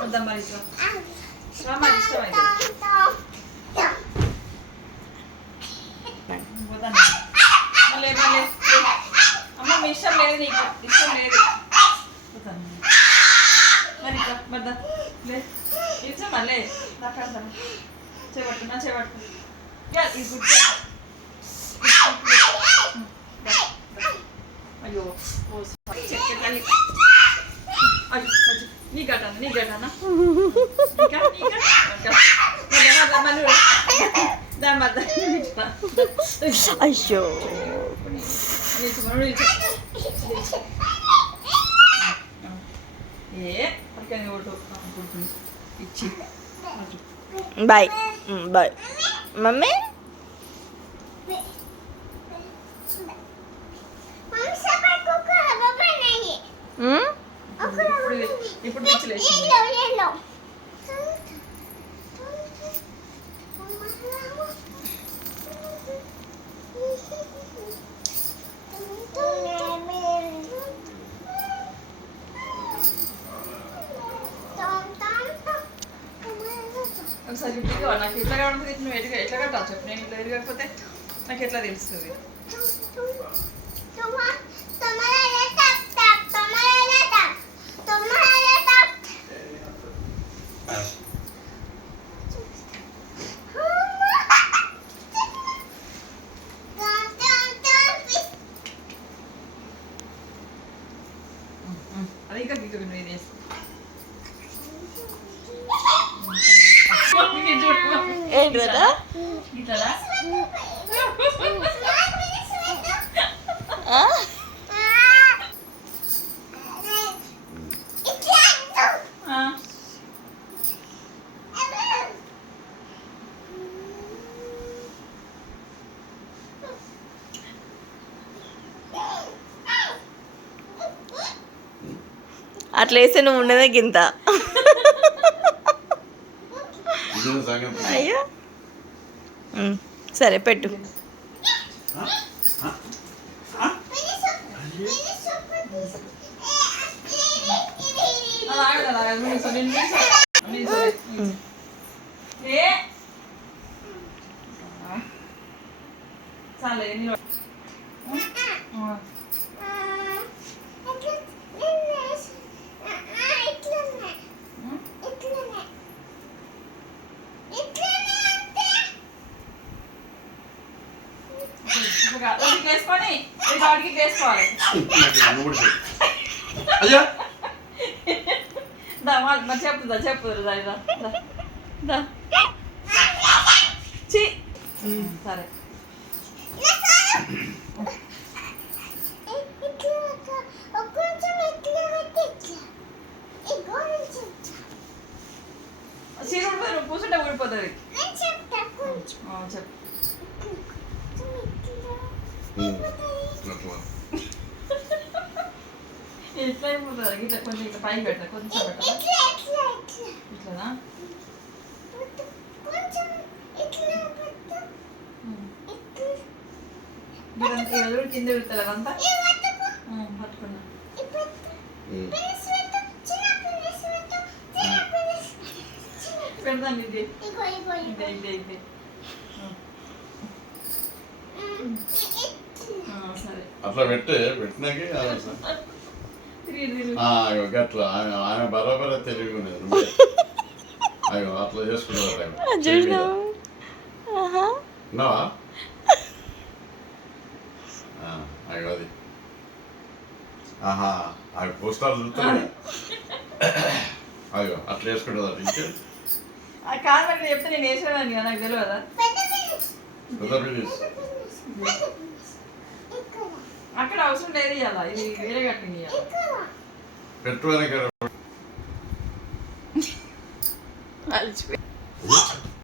వద్దాం మరి రామా ఇష్టం అయితే మళ్ళీ మళ్ళీ అమ్మ మీ ఇష్టం లేదు నీకు ఇష్టం లేదు మరి మద్దా లే ఇచ్చా మళ్ళీ నాకు చేపట్టుకున్నా చేపట్టుకున్నా ఈ గుడ్ అయ్యో నీ గటానా నీ గటానా అయ్యో ఇచ్చి బాయ్ బాయ్ మమ్మీ ఇప్పుడు పిచ్చిలేసి ఒకసారి ఇప్పుడు నాకు ఎట్లా కావడం నువ్వు ఎట్లా కట్టాలి చెప్పు నేను ఇట్లా ఎరగకపోతే నాకు ఎట్లా తెలుస్తుంది అది ఇంకా గిట్టు నువ్వు ఇది ఏంటదా ఇట్లా అట్లా వేస్తే నువ్వు ఉండదే గింత అయ్యో సరే పెట్టు చాలే వేసుకొని వాడికి వేసుకోవాలి చెప్పుదా చెప్పుదా సరే చీర ఊడిపోయి కూర్చుంటే ఊడిపోతుంది చెప్పు ఎట్లా అయిపోతుంది ఇట్లా కొంచెం ఇట్లా పైకి పెట్టా కొంచెం పెట్టా ఇట్లా కింద పెడతారు అదంతా పట్టుకున్నా పెడదాం ఇది ఇదే ఇదే ఇదే సరే అట్లా పెట్టినాక అట్లా ఆమె బరాబర తెలివి ఉన్నది అయ్యో అట్లా చేసుకుంటారు అయ్యో అది అవి పోస్టాలు చూస్తాను అయ్యో అట్లా చేసుకుంటుంది ఇంకా కాదు చెప్తే నేను వేసేదాన్ని కదా నాకు తెలియదా అక్కడ అవసరం లేదు ఇవ్వాలా ఇది వేరే కట్టింగ్ పెట్టుకోవాలి